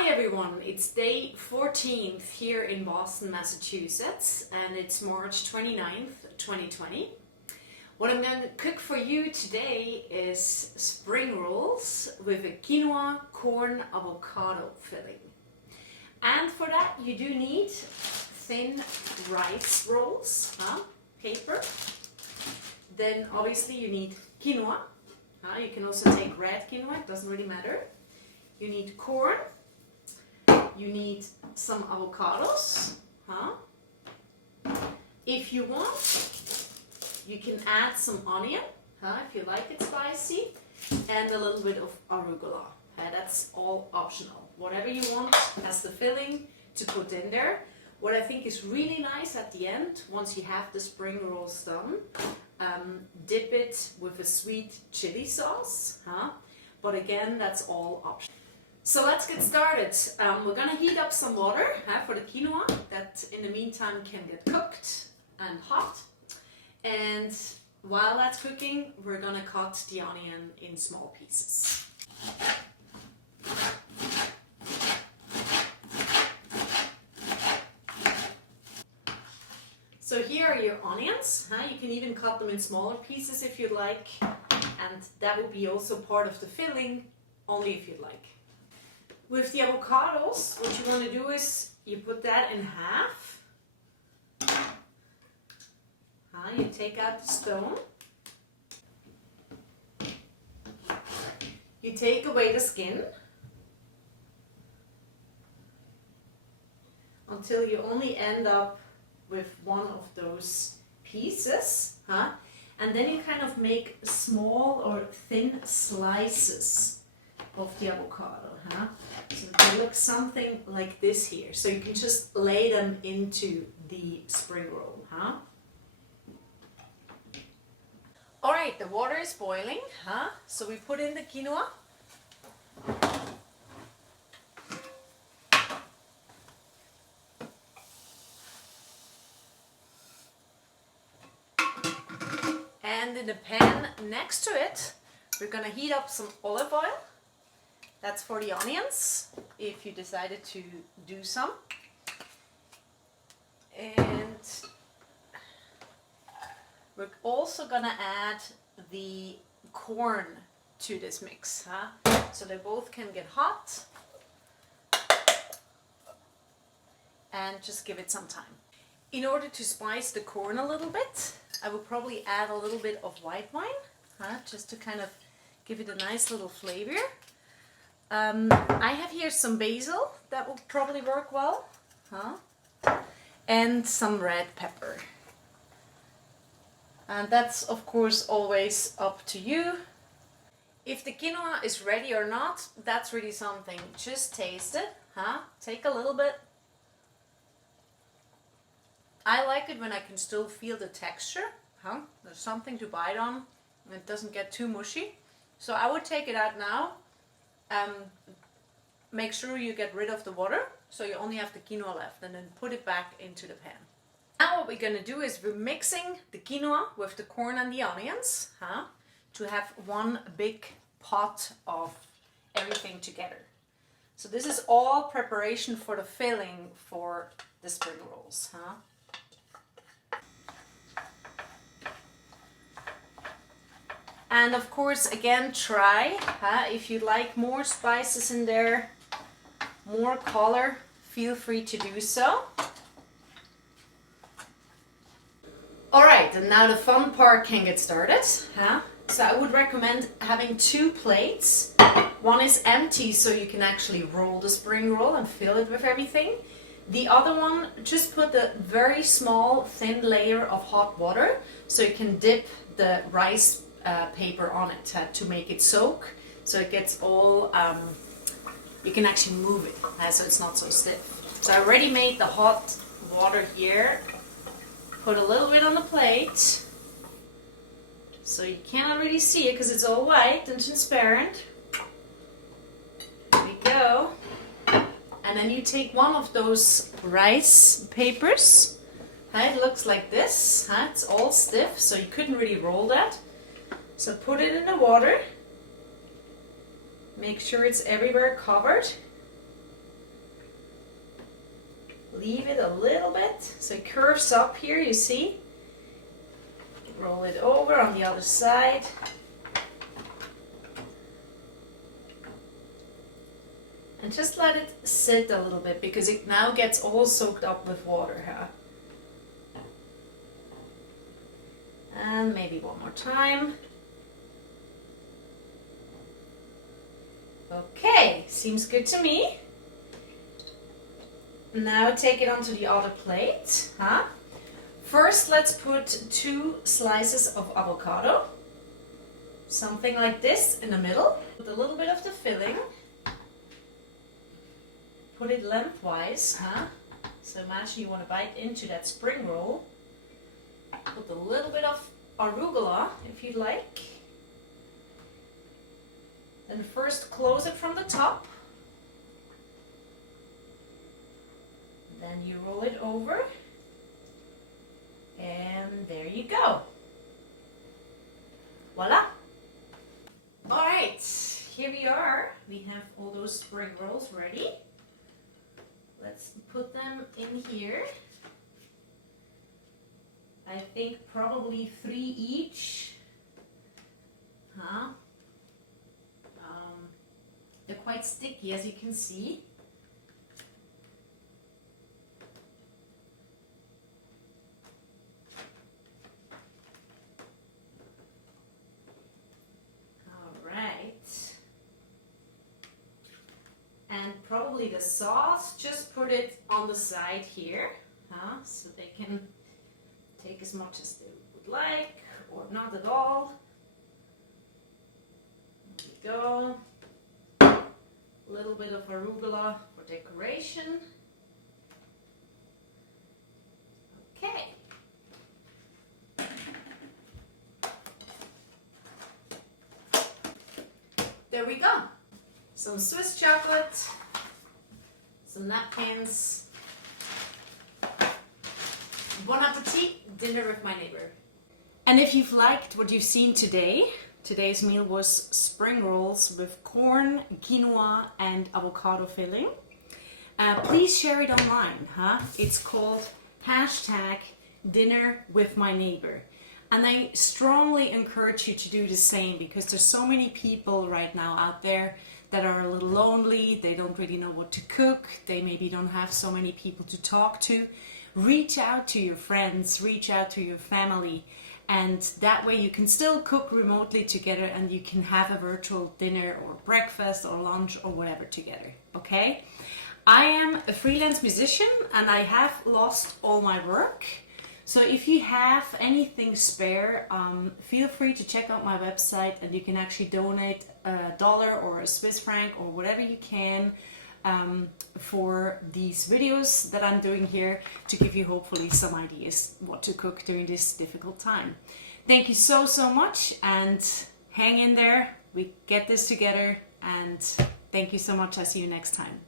Hi everyone, it's day 14th here in Boston, Massachusetts, and it's March 29th, 2020. What I'm going to cook for you today is spring rolls with a quinoa corn avocado filling. And for that you do need thin rice rolls, paper. Then obviously you need quinoa. You can also take red quinoa, it doesn't really matter. You need corn. You need some avocados. If you want, you can add some onion, if you like it spicy, and a little bit of arugula. That's all optional. Whatever you want as the filling to put in there. What I think is really nice at the end, once you have the spring rolls done, dip it with a sweet chili sauce. But again, that's all optional. So let's get started. We're going to heat up some water for the quinoa that in the meantime can get cooked and hot. And while that's cooking, we're going to cut the onion in small pieces. So here are your onions. You can even cut them in smaller pieces if you'd like. And that will be also part of the filling, only if you'd like. With the avocados, what you want to do is you put that in half. You take out the stone. You take away the skin until you only end up with one of those pieces. And then you kind of make small or thin slices of the avocado. So they look something like this here. So you can just lay them into the spring roll. Alright, the water is boiling. So we put in the quinoa. And in the pan next to it, we're going to heat up some olive oil. That's for the onions, if you decided to do some. And we're also going to add the corn to this mix, so they both can get hot. And just give it some time. In order to spice the corn a little bit, I will probably add a little bit of white wine, just to kind of give it a nice little flavor. I have here some basil, that will probably work well, and some red pepper. And that's of course always up to you. If the quinoa is ready or not, that's really something. Just taste it, take a little bit. I like it when I can still feel the texture, there's something to bite on and it doesn't get too mushy. So I would take it out now. Make sure you get rid of the water, so you only have the quinoa left, and then put it back into the pan. Now what we're going to do is we're mixing the quinoa with the corn and the onions, to have one big pot of everything together. So this is all preparation for the filling for the spring rolls. And of course, again, try, if you like more spices in there, more color, feel free to do so. Alright, and now the fun part can get started. So I would recommend having two plates. One is empty, so you can actually roll the spring roll and fill it with everything. The other one, just put a very small thin layer of hot water, so you can dip the rice paper on it to make it soak, so it gets all, you can actually move it, so it's not so stiff. So I already made the hot water here, put a little bit on the plate, so you cannot really see it because it's all white and transparent. There we go. And then you take one of those rice papers, it looks like this, it's all stiff, so you couldn't really roll that. So put it in the water, make sure it's everywhere covered, leave it a little bit so it curves up here, you see. Roll it over on the other side. And just let it sit a little bit because it now gets all soaked up with water. Huh? And maybe one more time. Okay, seems good to me. Now take it onto the other plate. Huh? First, let's put 2 slices of avocado. Something like this in the middle. With a little bit of the filling. Put it lengthwise, huh? So imagine you want to bite into that spring roll. Put a little bit of arugula, if you like. Then first close it from the top. Then you roll it over. And there you go. Voila! Alright, here we are. We have all those spring rolls ready. Let's put them in here. I think probably 3 each. Huh? They're quite sticky, as you can see. And probably the sauce, just put it on the side here, so they can take as much as they would like, or not at all. There we go. A little bit of arugula for decoration. Okay. There we go. Some Swiss chocolate, some napkins. Bon appetit, dinner with my neighbor. And if you've liked what you've seen today, today's meal was spring rolls with corn, quinoa and avocado filling. Please share it online. It's called #dinnerwithmyneighbor. And I strongly encourage you to do the same because there's so many people right now out there that are a little lonely, they don't really know what to cook, they maybe don't have so many people to talk to. Reach out to your friends, reach out to your family, and that way you can still cook remotely together and you can have a virtual dinner or breakfast or lunch or whatever together, okay? I am a freelance musician and I have lost all my work. So if you have anything spare, feel free to check out my website and you can actually donate $1 or a Swiss franc or whatever you can for these videos that I'm doing here to give you hopefully some ideas what to cook during this difficult time. Thank you so much and hang in there. We get this together and thank you so much. I'll see you next time.